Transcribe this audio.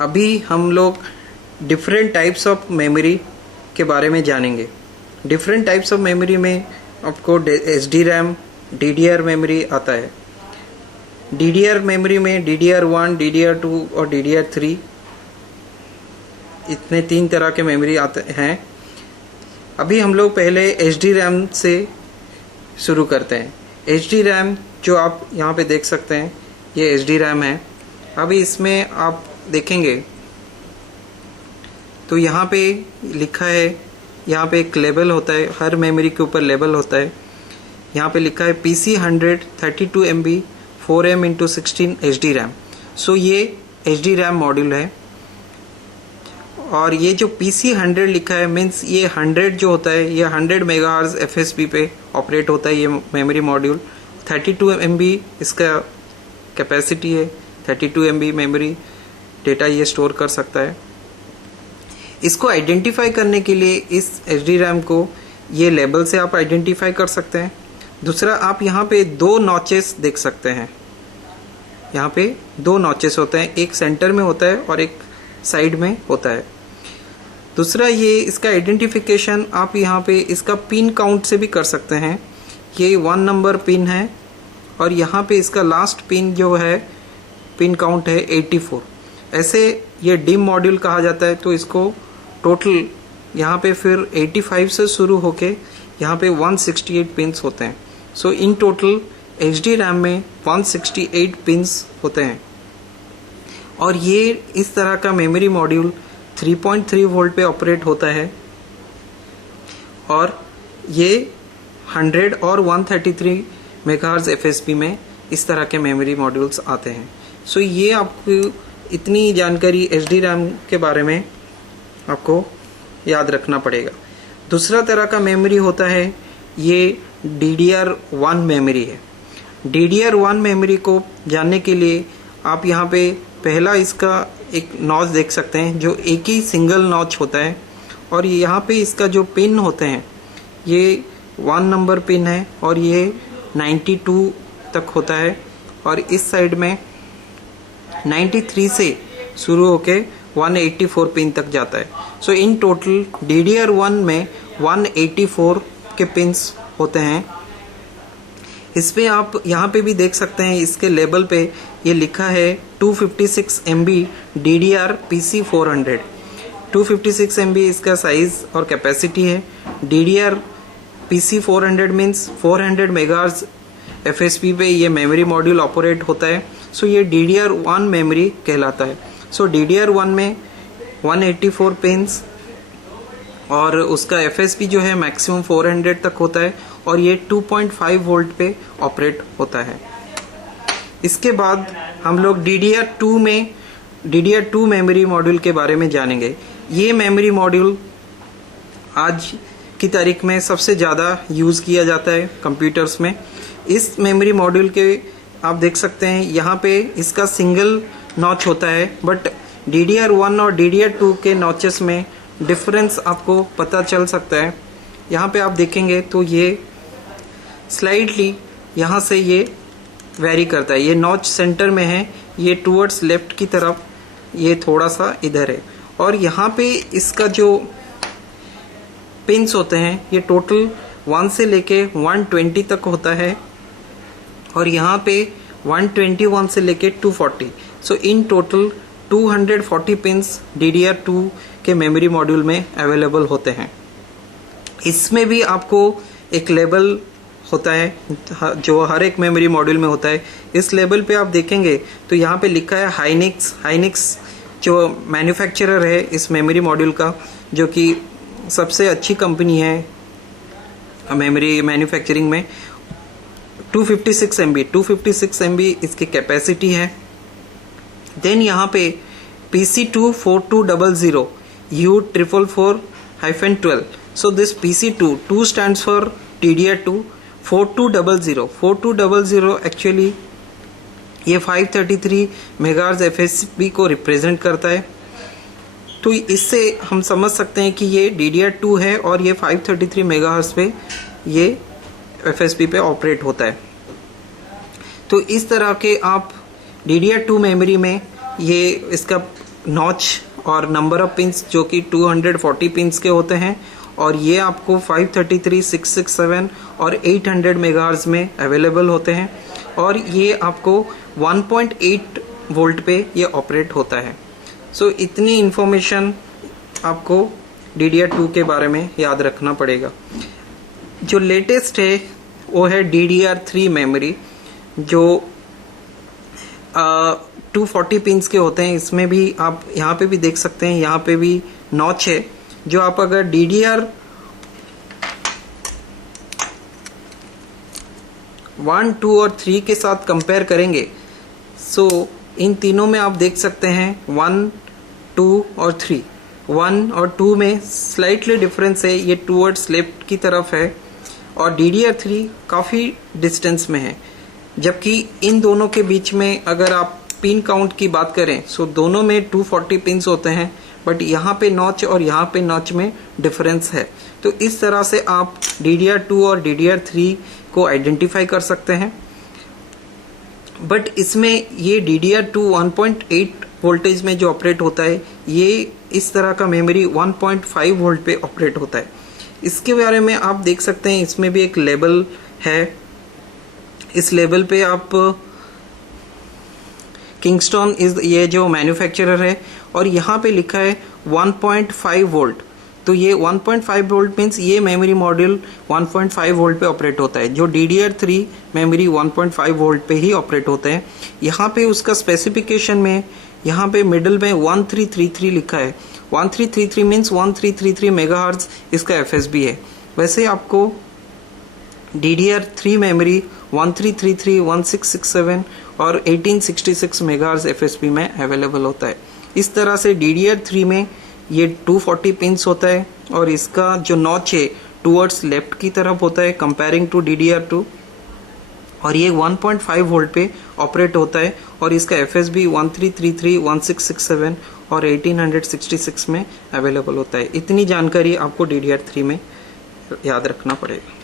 अभी हम लोग डिफरेंट टाइप्स ऑफ मेमोरी के बारे में जानेंगे। डिफरेंट टाइप्स ऑफ मेमोरी में आपको SDRAM, DDR मेमोरी आता है। DDR मेमोरी में DDR1, DDR2 और DDR3 इतने 3 तरह के मेमोरी आते हैं। अभी हम लोग पहले SDRAM से शुरू करते हैं। SDRAM जो आप यहाँ पे देख सकते हैं, ये SDRAM है। अभी इसमें आप देखेंगे तो यहाँ पे लिखा है, यहाँ पे एक लेबल होता है, हर मेमोरी के ऊपर लेबल होता है। यहाँ पे लिखा है PC100 32 MB 4M×16 SDRAM। सो ये SDRAM मॉड्यूल है। और ये जो PC100 लिखा है मीन्स ये 100 जो होता है ये 100 मेगाहर्ट्ज़ FSP पे ऑपरेट होता है ये मेमोरी मॉड्यूल। 32 MB इसका कैपेसिटी है, 32 MB मेमोरी डेटा ये स्टोर कर सकता है। इसको आइडेंटिफाई करने के लिए इस SDRAM को ये लेबल से आप आइडेंटिफाई कर सकते हैं। दूसरा, आप यहाँ पे 2 नॉचेस देख सकते हैं। यहाँ पे 2 नॉचेस होते हैं, एक सेंटर में होता है और एक साइड में होता है। दूसरा, ये इसका आइडेंटिफिकेशन आप यहाँ पे इसका पिन काउंट से भी कर सकते हैं। ये 1 नंबर पिन है और यहाँ पे इसका लास्ट पिन जो है पिन काउंट है 84। ऐसे ये डिम मॉड्यूल कहा जाता है। तो इसको टोटल यहाँ पे फिर 85 से शुरू होके यहाँ पे 168 पिन्स होते हैं। सो इन टोटल SDRAM में 168 पिन्स होते हैं। और ये इस तरह का मेमोरी मॉड्यूल 3.3 वोल्ट पे ऑपरेट होता है और ये 100 और 133 मेगाहर्ट्ज़ FSP में इस तरह के मेमोरी मॉड्यूल्स आते हैं। सो ये आपको इतनी जानकारी SDRAM के बारे में आपको याद रखना पड़ेगा। दूसरा तरह का मेमोरी होता है ये DDR1 मेमोरी है। DDR1 मेमोरी को जानने के लिए आप यहाँ पे पहला इसका एक नॉच देख सकते हैं जो एक ही सिंगल नॉच होता है। और यहाँ पे इसका जो पिन होते हैं ये 1 नंबर पिन है और ये 92 तक होता है और इस साइड में 93 से शुरू होके 184 पिन तक जाता है। सो इन टोटल DDR1 में 184 के पिन्स होते हैं। इसमें आप यहाँ पे भी देख सकते हैं, इसके लेबल पे ये लिखा है 256 MB DDR PC400। 256 MB इसका साइज और कैपेसिटी है। DDR PC400 means 400 megahertz FSP पे ये मेमोरी मॉड्यूल ऑपरेट होता है। सो ये DDR1 मेमोरी कहलाता है। सो DDR1 में 184 पिन्स और उसका FSP जो है मैक्सिमम 400 तक होता है और ये 2.5 वोल्ट पे ऑपरेट होता है। इसके बाद हम लोग DDR2 मेमोरी मॉड्यूल के बारे में जानेंगे। ये मेमोरी मॉड्यूल आज की तारीख में सबसे ज़्यादा यूज़ किया जाता है कंप्यूटर्स में। इस मेमोरी मॉड्यूल के आप देख सकते हैं यहाँ पे इसका सिंगल नॉच होता है, बट DDR1 और DDR2 के नॉचेस में डिफरेंस आपको पता चल सकता है। यहाँ पे आप देखेंगे तो ये स्लाइडली यहाँ से ये वेरी करता है। ये नॉच सेंटर में है, ये टूवर्ड्स लेफ्ट की तरफ, ये थोड़ा सा इधर है। और यहाँ पे इसका जो पिन्स होते हैं ये टोटल 1 से लेके 120 तक होता है और यहाँ पे 121 से लेके 240। सो इन टोटल 240 पिन्स DDR2 के मेमोरी मॉड्यूल में अवेलेबल होते हैं। इसमें भी आपको एक लेबल होता है जो हर एक मेमोरी मॉड्यूल में होता है। इस लेबल पे आप देखेंगे तो यहाँ पे लिखा है हाइनिक्स जो मैन्युफैक्चरर है इस मेमोरी मॉड्यूल का, जो कि सबसे अच्छी कंपनी है मेमोरी मैन्युफैक्चरिंग में। 256 MB इसकी कैपेसिटी है। देन यहाँ पे PC24200 U444-12। So this PC2 stands for DDR2। 4200 actually ये 533 मेगाहर्ट्ज़ FSP को रिप्रेजेंट करता है। तो इससे हम समझ सकते हैं कि ये DDR2 है और ये 533 मेगाहर्ट्ज़ पे ये FSP पे ऑपरेट होता है। तो इस तरह के आप DDR2 मेमोरी में ये इसका नॉच और नंबर ऑफ पिंस जो कि 240 पिंस के होते हैं, और ये आपको 533, 667 और 800 मेगाहर्ट्ज में अवेलेबल होते हैं, और ये आपको 1.8 वोल्ट पे ये ऑपरेट होता है। सो इतनी इन्फॉर्मेशन आपको DDR2 के बारे में याद रखना पड़ेगा। जो लेटेस्ट है वो है DDR3 मेमोरी, जो 240 पिंस के होते हैं। इसमें भी आप यहाँ पे भी देख सकते हैं, यहाँ पे भी नॉच है। जो आप अगर DDR1, 2 और 3 के साथ कंपेयर करेंगे, सो इन तीनों में आप देख सकते हैं 1, 2 और 3। 1 और 2 में स्लाइटली डिफरेंस है, ये टूवर्ड्स लेफ्ट की तरफ है, और DDR3 काफ़ी डिस्टेंस में है। जबकि इन दोनों के बीच में अगर आप पिन काउंट की बात करें, सो दोनों में 240 पिन्स होते हैं, बट यहाँ पे नॉच और यहाँ पे नॉच में डिफरेंस है। तो इस तरह से आप DDR2 और DDR3 को आइडेंटिफाई कर सकते हैं। बट इसमें ये DDR2 1.8 वोल्टेज में जो ऑपरेट होता है, ये इस तरह का मेमोरी 1.5 वोल्ट पे ऑपरेट होता है। इसके बारे में आप देख सकते हैं, इसमें भी एक लेबल है। इस लेबल पे आप किंगस्टन ये जो मैन्युफैक्चरर है, और यहाँ पे लिखा है 1.5 वोल्ट। तो ये 1.5 वोल्ट मीन्स ये मेमोरी मॉड्यूल 1.5 वोल्ट पे ऑपरेट होता है। जो DDR3 मेमोरी 1.5 वोल्ट पे ही ऑपरेट होता है। यहाँ पे उसका स्पेसिफिकेशन में यहाँ पे मिडल में 1333 लिखा है। 1333 मीन्स 1333 मेगाहर्ट्ज इसका FSB है। वैसे आपको DDR3 मेमोरी 1333, 1667 और 1866 मेगाहर्ट्ज FSB में अवेलेबल होता है। इस तरह से DDR3 में ये 240 पिंस होता है, और इसका जो नॉच है टूवर्ड्स लेफ्ट की तरफ होता है कंपेयरिंग टू DDR2, और ये 1.5 वोल्ट पे ऑपरेट होता है, और इसका FSB 1333, 1667 और 1866 में अवेलेबल होता है। इतनी जानकारी आपको DDR3 में याद रखना पड़ेगा।